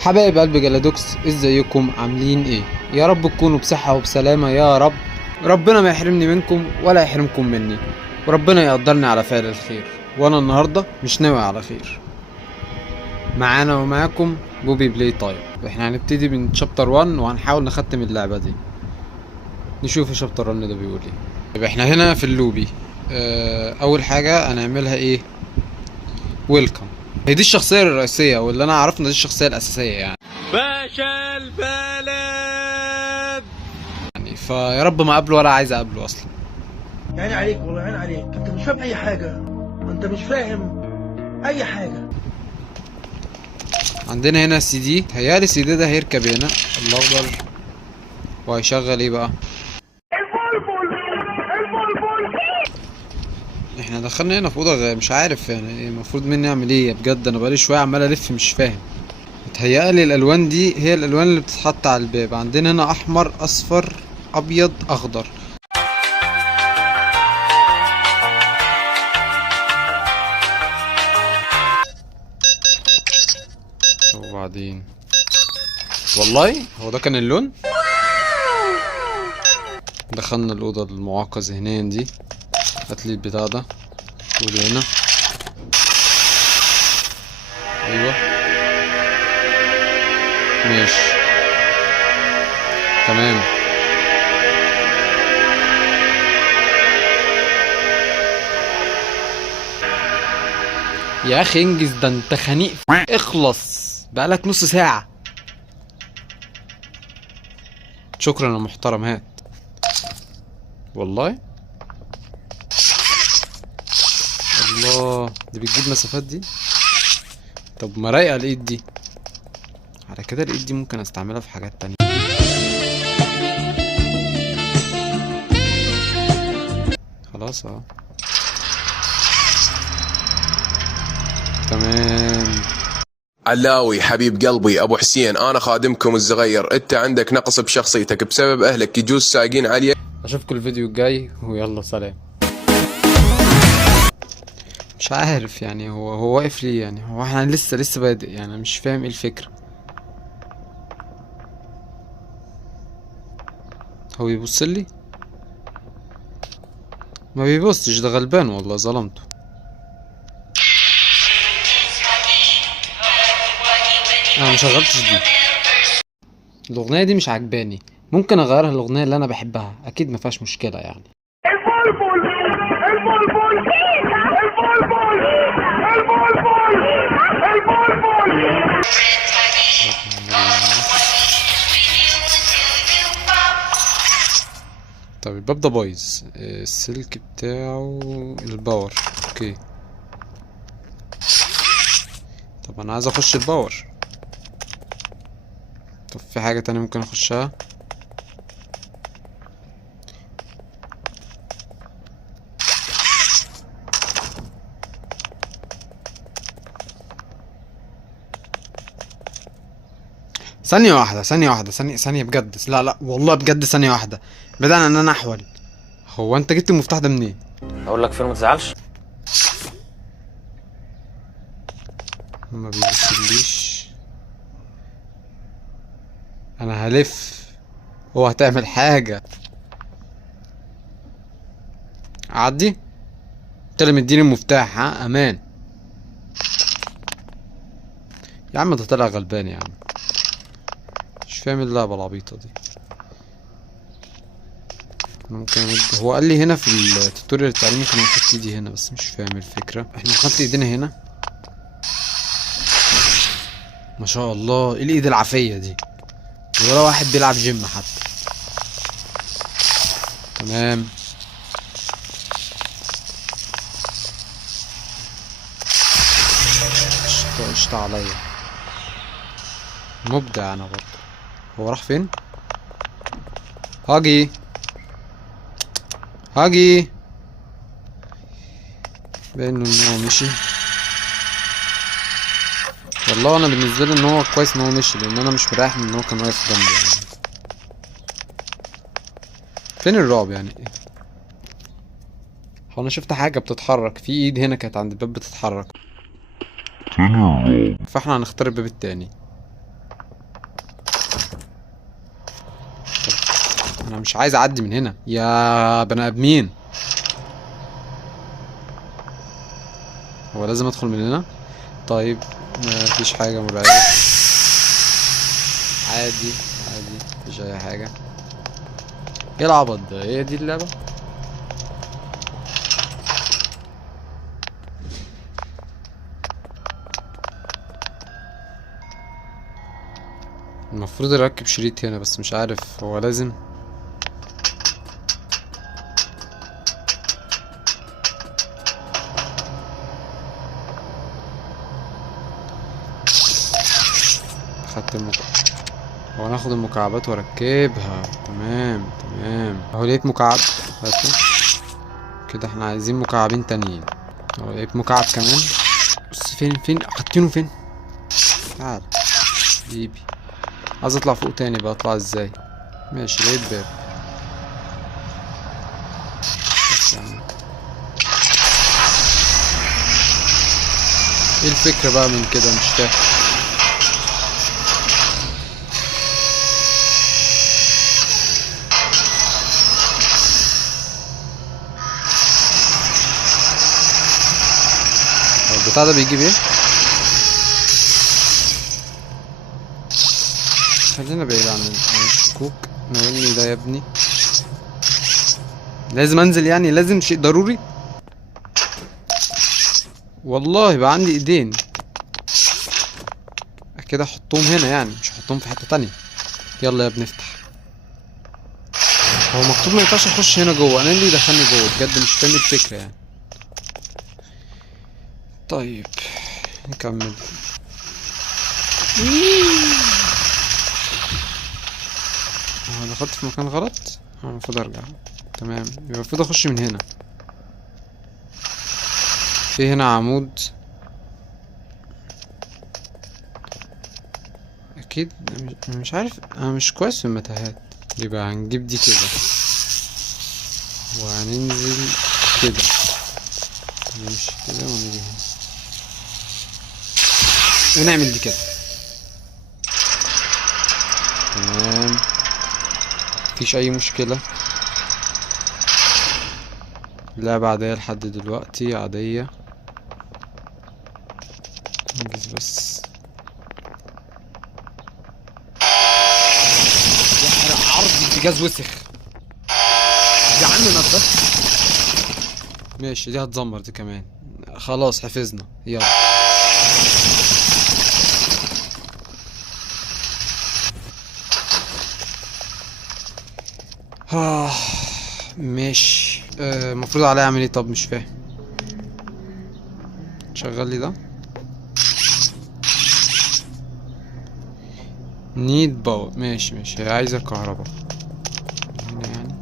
حبايب قلب جلادوكس، ازيكم عاملين ايه؟ يا رب تكونوا بصحة وبسلامة يا رب. ربنا ما يحرمني منكم ولا يحرمكم مني، وربنا يقدرني على فعل الخير. وانا النهاردة مش ناوي على خير. معانا ومعاكم بوبي بلاي تايم، واحنا هنبتدي من شابتر 1 وهنحاول نختم اللعبة دي. نشوف شابتر 1 ده بيقول ايه. يبقى احنا هنا في اللوبي. اول حاجة هنعملها ايه؟ ويلكم. هي دي الشخصية الرئيسية، واللي انا عرفنا دي الشخصية الاساسية يعني. باشا البلد يعني فيا رب ما اقابله ولا عايز اقابله اصلا. عين عليك والله، عين عليك. انت مش فاهم اي حاجه، انت مش فاهم اي حاجه. عندنا هنا سي دي، تهيالي السي دي ده هيركب هنا الاخضر وهيشغل ايه بقى؟ احنا دخلنا هنا في اوضه مش عارف يعني المفروض مني اعمل ايه بجد. انا بقالي شويه عمال الف مش فاهم. متهيألي الالوان دي هي الالوان اللي بتتحط على الباب. عندنا هنا احمر، اصفر، ابيض، اخضر. وبعدين والله هو ده كان اللون. دخلنا الاوضه المعاقه ذهنيا دي. هاتلي البتاع ده قولي هنا. ايوه ماشي تمام. يا اخي انجز، ده انت خنيق. اخلص بقالك نص ساعة. شكرا يا محترم، هات. والله الله، دي بتجيب مسافات دي. طب ما رايقة الايد دي. على كده الايد دي ممكن استعملها في حاجات تانية. خلاص اهو تمام. علاوي حبيب قلبي ابو حسين، انا خادمكم الصغير. انت عندك نقص بشخصيتك بسبب اهلك يجوز سايقين عليك. اشوفكم الفيديو الجاي ويلا سلام. مش عارف يعني هو واقف ليه يعني. هو احنا لسه بادئ يعني. مش فاهم ايه الفكرة. هو بيبص لي؟ ما بيبصش، ده غلبان والله، ظلمته. انا مشغلتش دي. الاغنيه دي مش عجباني. ممكن اغيرها الاغنيه اللي انا بحبها، اكيد ما فيهاش مشكله يعني. البلبل البلبل البلبل البلبل البلبل. طب الباب ده بايظ، السلك بتاعه الباور. اوكي طب انا عايز اخش الباور. طب في حاجه تانية ممكن اخشها؟ ثانية واحدة ثانية بجد. لا والله بجد ثانية واحدة. بدأنا ان انا احول. هو انت جبت المفتاح ده منين؟ اقول لك فين ما تزعلش. ما بيبصليش. انا هلف. هو هتعمل حاجة. اعدي. انت اللي مديني المفتاح، ها امان. يا عم ده طلع غلبان يا عم. مش فاهم اللعبة العبيطة دي. ممكن هو قال لي هنا في التوتوريال التعليمي ممكن نحط ايدي هنا، بس مش فاهم الفكرة. احنا نحط ايدينا هنا. ما شاء الله، ايه الايد العافية دي؟ ولا واحد بيلعب جيم حتى. تمام. قشطة عليا. مبدع انا برضه. هو راح فين؟ هاجي باين ان هو مشي. والله انا بالنسبه لي ان هو كويس ان هو مشي، لان انا مش مريح من ان هو كان واقف جنبي يعني. فين الرعب يعني؟ هو انا شفت حاجه بتتحرك في ايد هنا كانت عند الباب بتتحرك. فاحنا هنختار الباب التاني. انا مش عايز اعدي من هنا يا بني ادمين. هو لازم ادخل من هنا؟ طيب ما فيش حاجة مرعبة، عادي عادي مفيش اي حاجة. ايه العبط ده؟ هي دي اللعبة؟ المفروض اركب شريط هنا بس مش عارف هو لازم. خدت هو ناخد المكعبات واركبها. تمام تمام اهو لقيت مكعب. هاتوا كده، احنا عايزين مكعبين تانيين. اهو لقيت مكعب كمان. بص فين حاطينه فين؟ تعال حبيبي، عايز اطلع فوق تاني بقى، اطلع ازاي؟ ماشي لقيت باب. بس يا عم ايه الفكرة بقى من كده؟ مش فاهم. البتاع ده بيجيب ايه؟ خلينا بعيد عن الشكوك. ناولني ده يا ابني. لازم انزل يعني؟ لازم شيء ضروري؟ والله بقى عندي ايدين كده، احطهم هنا يعني، مش احطهم في حتة تانية. يلا يا ابني افتح. هو مكتوب ما ينفعش اخش هنا جوه، انا اللي دخلني جوه بجد، مش فاهم الفكرة يعني. طيب نكمل. انا دخلت في مكان غلط، انا المفروض ارجع. تمام يبقى المفروض اخش من هنا. في هنا عمود اكيد. مش عارف، انا مش كويس في المتاهات. يبقى هنجيب دي كده وهننزل كده، نمشي كده ونيجي هنا ونعمل دي كده. تمام مفيش اي مشكلة. لعبة عادية لحد دلوقتي، عادية. ننجز بس. يحرق عرض البوتاجاز وسخ يا عم نضف. ماشي دي هتزمر دي كمان. خلاص حفظنا. يلا ماشي. المفروض عليا اعمل ايه؟ طب مش فاهم. شغل لي ده. نيد باور. ماشي ماشي، هي عايزة كهرباء هنا يعني.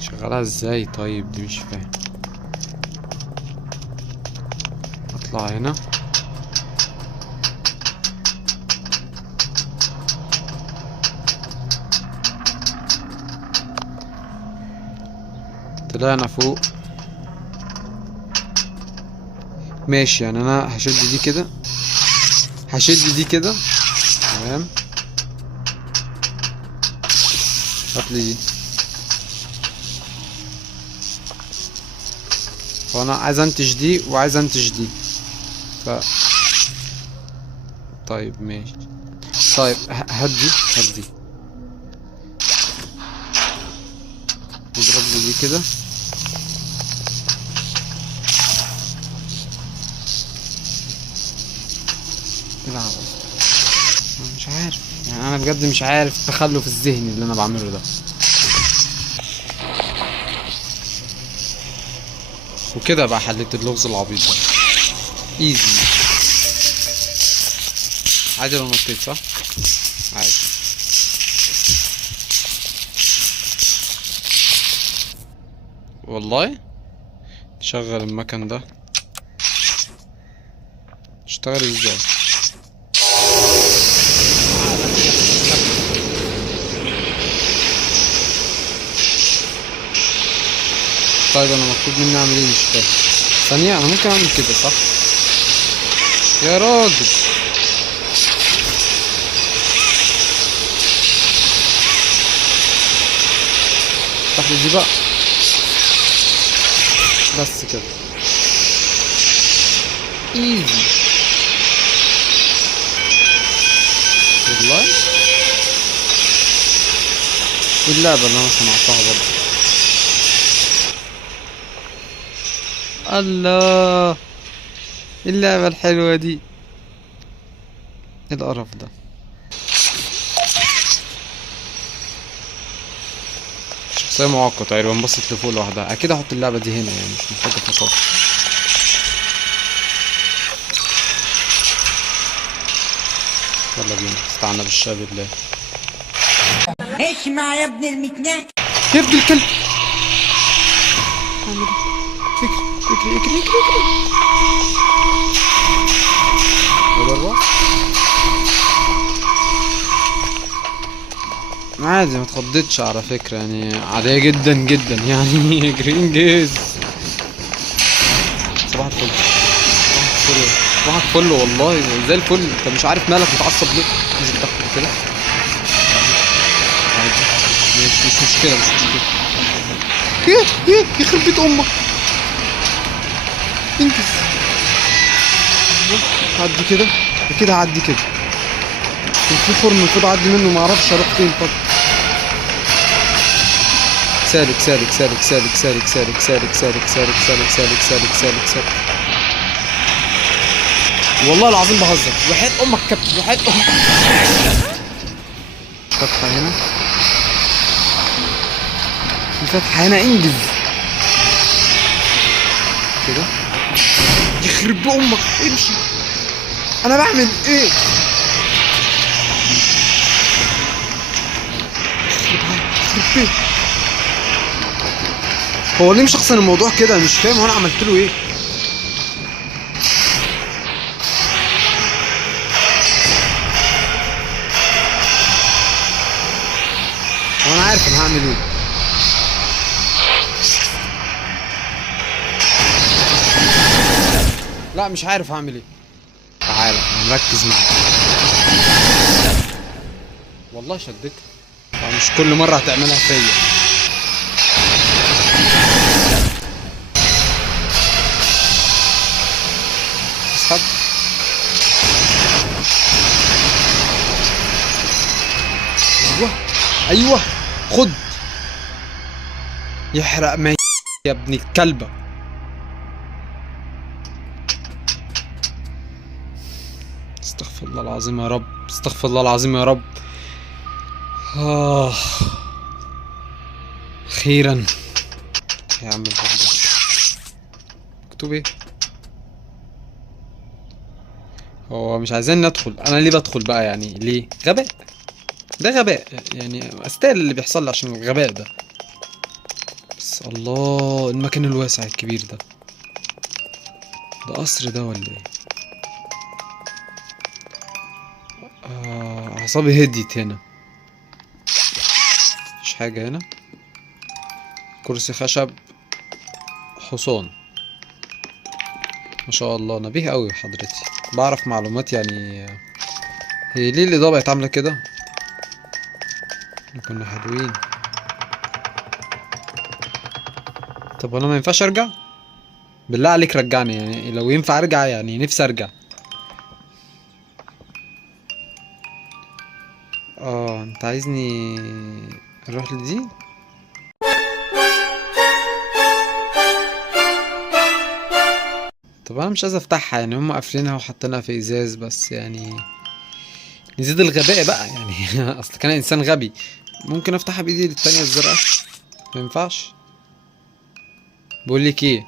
شغلها ازاي طيب؟ دي مش فاهم. اطلع هنا. طلعنا فوق. ماشي يعني انا هشد دي كده، هشد دي كده. تمام هاتلي دي. وانا عايز انتج دي وعايز انتج دي طيب ماشي. طيب هات دي، هات دي. نضرب دي كده. مش عارف يعني، انا بجد مش عارف التخلف الذهني اللي انا بعمله ده. وكده بقى حليت اللغز العبيط ده. ايزي عادي لو نطيت صح؟ عادي. والله شغل المكن ده. اشتغل ازاي؟ طيب انا مطلوب مني اعمل ايه؟ مش فاهم. ثانية انا ممكن اعمل كده صح؟ يا راجل افتح ايزي بقى. بس كده ايزي والله. اللعبة اللي انا صنعتها برضه. الله اللعبة الحلوة دي. ايه القرف ده؟ شخصية معقدة تقريبا بصت لفوق لوحدها. اكيد هحط اللعبة دي هنا يعني مش محتاجة فقط. يلا بينا استعنا بالشاب بالله. اسمع يا ابن المكناك. يا ابن الكلب اعمل ايه؟ اجري اجري اجري اجري اجري. وضربة عادي ما تخضتش على فكرة يعني عادية جدا جدا يعني. جرين جيز. صباح الفل صباح الفل صباح الفل والله زي الفل. انت مش عارف مالك متعصب ليه؟ مش بتاخد كده عادي مش مشكلة مش مشكلة. ايه يخرب بيت امك. انجز. عدي كده اكيد هعدي كده. كان في خرم المفروض اعدي منه معرفش اروح فين. طب سالك سالك سالك سالك سالك سالك سالك سالك سالك سالك سالك سالك سالك سالك. والله العظيم بهزر وحياة امك كابتن وحياة امك. فتحة هنا في فتحة هنا. انجز كده. يخرب بأمك امشي. انا بعمل ايه؟ يخرب بيه. هو ليه مشخصن الموضوع كده؟ مش فاهم هو انا عملت له ايه. هو انا عارف انا هعمل ايه. لا مش عارف هعمل ايه. تعالى انا مركز معاك والله شدتك. مش كل مرة هتعملها فيا. اسحب. ايوه ايوه خد. يحرق ما يا ابن الكلبة. استغفر الله العظيم يا رب استغفر الله العظيم يا رب. اخيرا يا عم الباب ده مكتوب ايه؟ هو مش عايزين ندخل. انا ليه بدخل بقى يعني؟ ليه؟ غباء. ده غباء يعني استاهل اللي بيحصل لي عشان الغباء ده. بس الله المكان الواسع الكبير ده. ده قصر ده ولا ايه؟ اعصابي هديت هنا. مفيش حاجة هنا. كرسي خشب. حصان. ما شاء الله نبيه قوي حضرتي. بعرف معلومات يعني. هي ليه الإضاءة بقت عاملة كده؟ كنا حلوين. طب انا ما ينفعش ارجع؟ بالله عليك رجعني يعني لو ينفع ارجع يعني نفسي ارجع. انت عايزني اروح لدي؟ طب انا مش عايز افتحها يعني هم قافلينها وحاطينها في ازاز بس يعني نزيد الغباء بقى يعني. اصل كان انسان غبي. ممكن افتحها بايدي التانية الزرقاء؟ ما ينفعش. بقول لك ايه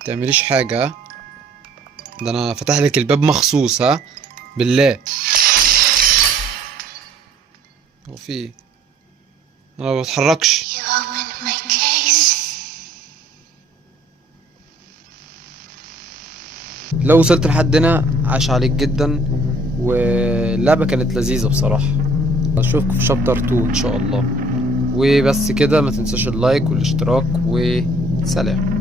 متعمليش حاجة. ده انا فتح لك الباب مخصوص ها بالله. هو في ايه؟ انا ما بتحركش. لو وصلت لحد هنا عاش عليك جدا واللعبة كانت لذيذة بصراحة. اشوفكم في شابتر 2 ان شاء الله. وبس كده ما تنساش اللايك والاشتراك وسلام.